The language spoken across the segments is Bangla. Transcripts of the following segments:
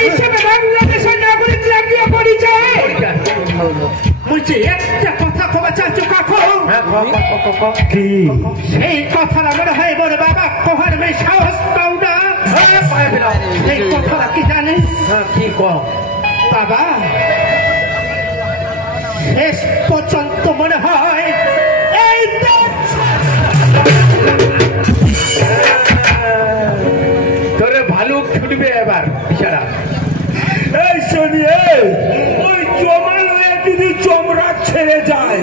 হিসেবে বাংলাদেশের নাগরিক লাগিয়ে পরিচয় বলছি একটা কথা কবা চাচ্ছ কাকু কি সেই কথাটা মনে হয় বলে বাবা কোহার মেয়ে সাহস পাও না এই কথাটা কি জানেন কি কম বাবা শেষ পর্যন্ত মনে হয় এই তোরে ভালুক ছুটবে এবার বিছাড়া এই শনি ওই জমালে যদি চমড়া ছেড়ে যায়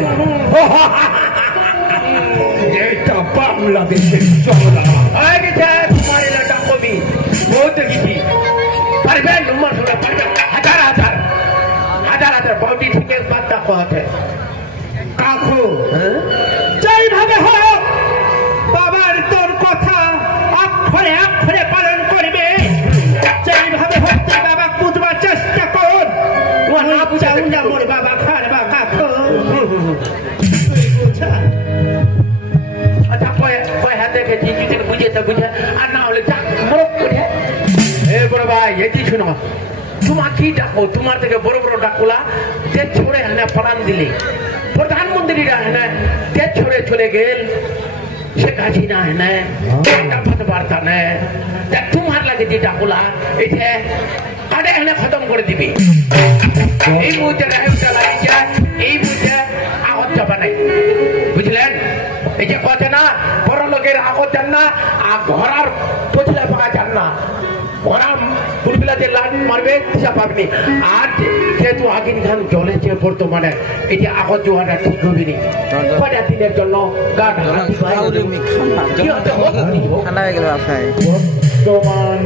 এটা বাংলাদেশের চমড়া হয়ে গেছে তোমার এলাকা কবি বহুত দেখেছি পারবেন নম্বর শুনে পারবেন হাজার হাজার হাজার হাজার বডি থেকে বার্তা কথা কাকু যেইভাবে হোক বাবার তোর কথা অক্ষরে অক্ষরে পালন করবে যেইভাবে হোক তুই বাবা বুঝবার চেষ্টা কর ও না বুঝাও না মোর বাবা খার বা কাকু আচ্ছা কয় হাতে গেছি যদি বুঝে তো বুঝে আর না হলে যা মরক করে এ বড় ভাই এটি শুনো তোমার কি ডাকো তোমার থেকে বড় বড় ডাকুলা দেশ ছড়ে হ্যাঁ প্রাণ দিলে প্রধানমন্ত্রীরা হ্যাঁ দেশ ছড়ে চলে গেল শেখ হাসিনা হ্যাঁ বার্তা নেয় তোমার লাগে যে ডাকুলা এটা আরে হ্যাঁ খতম করে দিবি এই মুহূর্তে রাহেবটা লাগিয়ে এই মুহূর্তে আহত যাবা নাই বুঝলেন এই যে কথা না বড় লোকের আগত যান না আর ঘরার পচলে পাকা যান না ওরা ফুলবিলাতে লাট মারবে দিশা পাবনি আর যেহেতু আগিন খান জ্বলেছে বর্তমানে এই যে আগত জোয়াটা ঠিক হবে নি কয়টা দিনের জন্য গা ঢাকা বর্তমান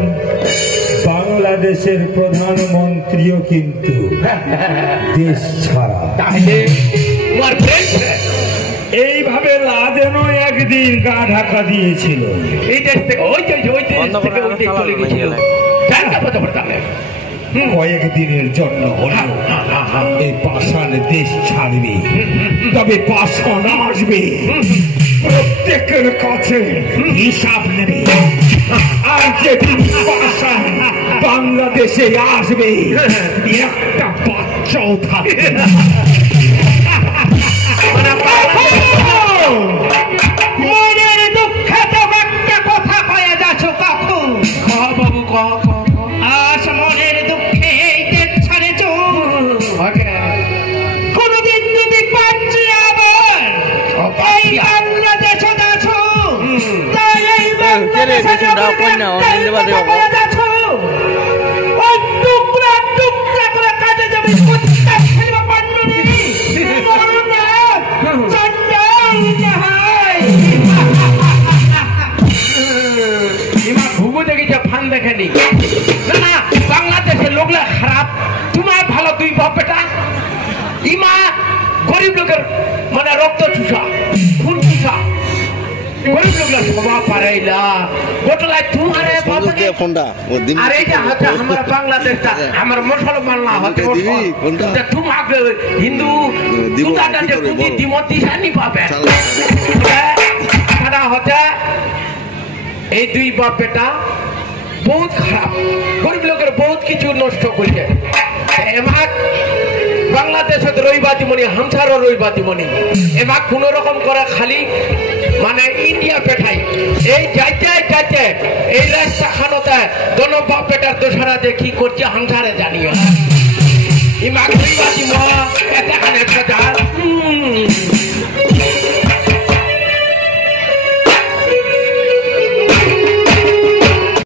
বাংলাদেশের প্রধানমন্ত্রীও কিন্তু দেশ ছাড়া তাহলে তোমার এইভাবে লাদেনও একদিন গা ঢাকা দিয়েছিল এই দেশ থেকে ওই দেশ থেকে ওই দেশ চলে গেছিল কয়েকদিনের জন্য হলেও এই পাষাণ দেশ ছাড়বে তবে পাষাণ আসবে প্রত্যেকের কাছে হিসাব নেবে আর যেদিন পাষাণ বাংলাদেশে আসবে একটা বাচ্চাও থাকবে না মনের দুঃখে তো একটা কথা কয়ে যাচ্ছ কাকু বাবু আজ মনের দুঃখে এই দেশ ছাড়েছ কোনদিন যদি পাচ্ছি আবার এই বাংলাদেশে যাচ্ছ তাই এই বাংলাদেশে যাচ্ছ ওই টুকরা টুকরা করে কাজে যাবে ফান দেখেনি না না বাংলাদেশের লোকরা খারাপ তোমার ভালো দুই বাপ বেটা ইমা গরিব লোকের মানে রক্ত চুষা খুন চুষা গরিব লোকরা স্বভাব পারাইলা গোটলায় তোমারে আর এই যে হচ্ছে আমার বাংলাদেশটা আমার মুসলমান না হতে তোমাকে হিন্দু দিমতি পাবে হচ্ছে এই দুই বাপ বেটা বহুত খারাপ গরিব লোকের বহুত কিছু নষ্ট করছে এবার বাংলাদেশে রইবা দিমনি হামসারও রইবা দিমনি এবার কোন রকম করে খালি মানে ইন্ডিয়া পেঠাই এই যাইতে যাইতে এই রাস্তা খানোতে দোনো বাপ বেটার দোষরা যে কি করছে হামসারে জানিও ইমা